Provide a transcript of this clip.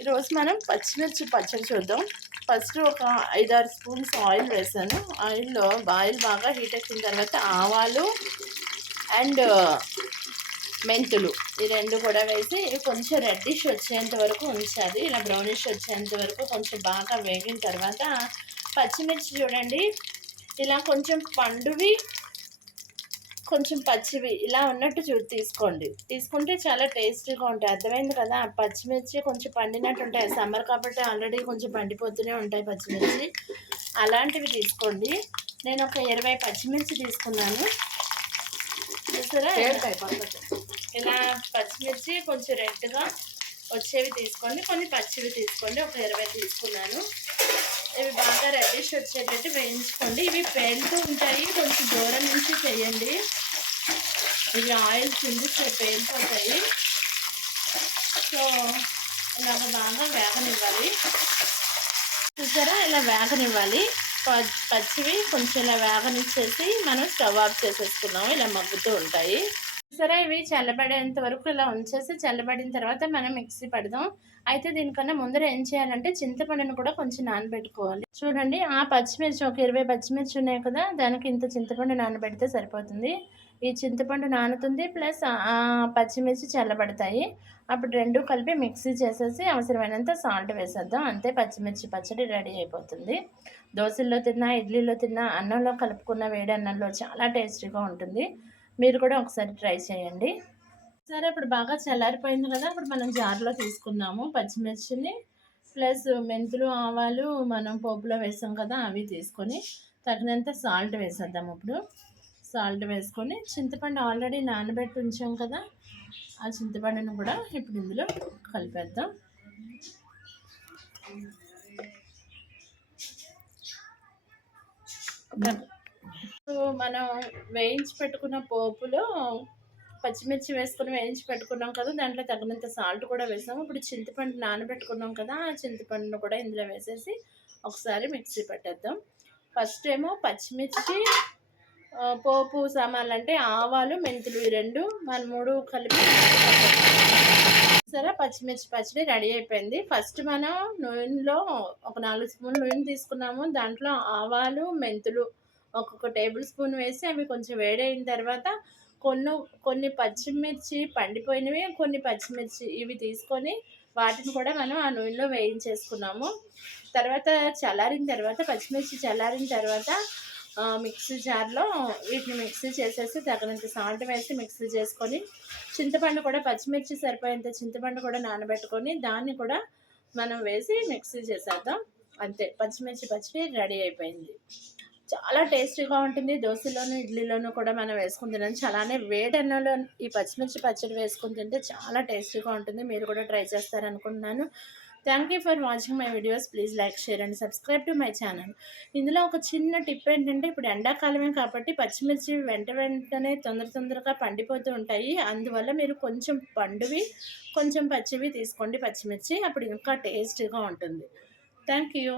ఈరోజు మనం పచ్చిమిర్చి పచ్చడి చూద్దాం. ఫస్ట్ ఒక ఐదారు స్పూన్స్ ఆయిల్ వేసాను. ఆయిల్లో ఆయిల్ బాగా హీట్ ఎక్కిన తర్వాత ఆవాలు అండ్ మెంతులు ఈ రెండు కూడా వేసి కొంచెం రెడ్డిష్ వచ్చేంత వరకు ఉంచాలి. ఇలా బ్రౌనిష్ వచ్చేంత వరకు కొంచెం బాగా వేగిన తర్వాత పచ్చిమిర్చి చూడండి. ఇలా కొంచెం పండువి కొంచెం పచ్చివి ఇలా ఉన్నట్టు చూ తీసుకోండి. తీసుకుంటే చాలా టేస్టీగా ఉంటాయి. అర్థమైంది కదా? పచ్చిమిర్చి కొంచెం పండినట్టు ఉంటాయి. సమ్మర్ కాబట్టి ఆల్రెడీ కొంచెం పండిపోతూనే ఉంటాయి పచ్చిమిర్చి. అలాంటివి తీసుకోండి. నేను ఒక ఇరవై పచ్చిమిర్చి తీసుకున్నాను. చూసారా? ఇలా పచ్చిమిర్చి కొంచెం రెడ్గా వచ్చేవి తీసుకోండి. కొన్ని పచ్చివి తీసుకోండి. ఒక ఇరవై తీసుకున్నాను. ఇవి బాగా రెడ్డిష్ వచ్చేటట్టు వేయించుకోండి. ఇవి పేలుతూ ఉంటాయి. కొంచెం దూరం నుంచి చేయండి. ఇవి ఆయిల్ కింది పేలిపోతాయి సో ఇలాగ బాగా వేగనివ్వాలి. చూసారా? ఇలా వేగనివ్వాలి. పచ్చివి కొంచెం ఇలా వేగనిచ్చేసి మనం స్టవ్ ఆఫ్ చేసేసుకున్నాము. ఇలా మగ్గుతూ ఉంటాయి. సరే ఇవి చల్లబడేంత వరకు ఇలా ఉంచేసి చల్లబడిన తర్వాత మనం మిక్సీ పడదాం. అయితే దీనికన్నా ముందర ఏం చేయాలంటే చింతపండును కూడా కొంచెం నానబెట్టుకోవాలి. చూడండి ఆ పచ్చిమిర్చి ఒక ఇరవై పచ్చిమిర్చి ఉన్నాయి కదా దానికి ఇంత చింతపండు నానబెడితే సరిపోతుంది. ఈ చింతపండు నానుతుంది ప్లస్ ఆ పచ్చిమిర్చి చల్లబడతాయి. అప్పుడు రెండు కలిపి మిక్సీ చేసేసి అవసరమైనంత సాల్ట్ వేసేద్దాం. అంతే పచ్చిమిర్చి పచ్చడి రెడీ అయిపోతుంది. దోశల్లో తిన్నా ఇడ్లీలో తిన్నా అన్నంలో కలుపుకున్న వేడి అన్నంలో చాలా టేస్టీగా ఉంటుంది. మీరు కూడా ఒకసారి ట్రై చేయండి. సరే ఇప్పుడు బాగా చల్లారిపోయింది కదా ఇప్పుడు మనం జార్లో తీసుకుందాము పచ్చిమిర్చిని. ప్లస్ మెంతులు ఆవాలు మనం పోపులో వేసాం కదా అవి తీసుకొని తగినంత సాల్ట్ వేసేద్దాం ఇప్పుడు. సాల్ట్ వేసుకొని చింతపండు ఆల్రెడీ నానబెట్టి ఉంచాం కదా ఆ చింతపండును కూడా ఇప్పుడు ఇందులో కలిపేద్దాం. మనం వేయించి పెట్టుకున్న పోపులో పచ్చిమిర్చి వేసుకుని వేయించి పెట్టుకున్నాం కదా దాంట్లో తగినంత సాల్ట్ కూడా వేసాము. ఇప్పుడు చింతపండు నానబెట్టుకున్నాం కదా ఆ చింతపండును కూడా ఇందులో వేసేసి ఒకసారి మిక్సీ పెట్టేద్దాం. ఫస్ట్ ఏమో పచ్చిమిర్చి పోపు సామాన్లు అంటే ఆవాలు మెంతులు ఈ రెండు మన మూడు కలిపి సరే పచ్చిమిర్చి పచ్చడి రెడీ అయిపోయింది. ఫస్ట్ మనం నూనెలో ఒక నాలుగు స్పూన్లు నూనె తీసుకున్నాము. దాంట్లో ఆవాలు మెంతులు ఒక్కొక్క టేబుల్ స్పూన్ వేసి అవి కొంచెం వేడైన తర్వాత కొన్ని కొన్ని పచ్చిమిర్చి పండిపోయినవి కొన్ని పచ్చిమిర్చి ఇవి తీసుకొని వాటిని కూడా మనం ఆ నూనెలో వేయించేసుకున్నాము. తర్వాత చల్లారిన తర్వాత పచ్చిమిర్చి చల్లారిన తర్వాత మిక్సీ జార్లో వీటిని మిక్సీ చేసేసి తగినంత సాల్ట్ వేసి మిక్సీ చేసుకొని చింతపండు కూడా పచ్చిమిర్చి సరిపోయేంత చింతపండు కూడా నానబెట్టుకొని దాన్ని కూడా మనం వేసి మిక్సీ చేసేద్దాం. అంతే పచ్చిమిర్చి పచ్చిమి రెడీ అయిపోయింది. చాలా టేస్టీగా ఉంటుంది. దోశలోను ఇడ్లీలోనూ కూడా మనం వేసుకుని తినడం చాలానే వేడెన్నలో ఈ పచ్చిమిర్చి పచ్చడి వేసుకుని తింటే చాలా టేస్టీగా ఉంటుంది. మీరు కూడా try చేస్తారనుకుంటున్నాను thank you for watching my videos please like share and subscribe to my channel ఇందులో ఒక చిన్న టిప్ ఏంటంటే ఇప్పుడు ఎండాకాలమే కాబట్టి పచ్చిమిర్చి వెంట వెంటనే తొందర తొందరగా పండిపోతూ ఉంటాయి. అందువల్ల మీరు కొంచెం పండువి కొంచెం పచ్చివి తీసుకోండి పచ్చిమిర్చి. అప్పుడు ఇంకా టేస్టీగా ఉంటుంది. Thank you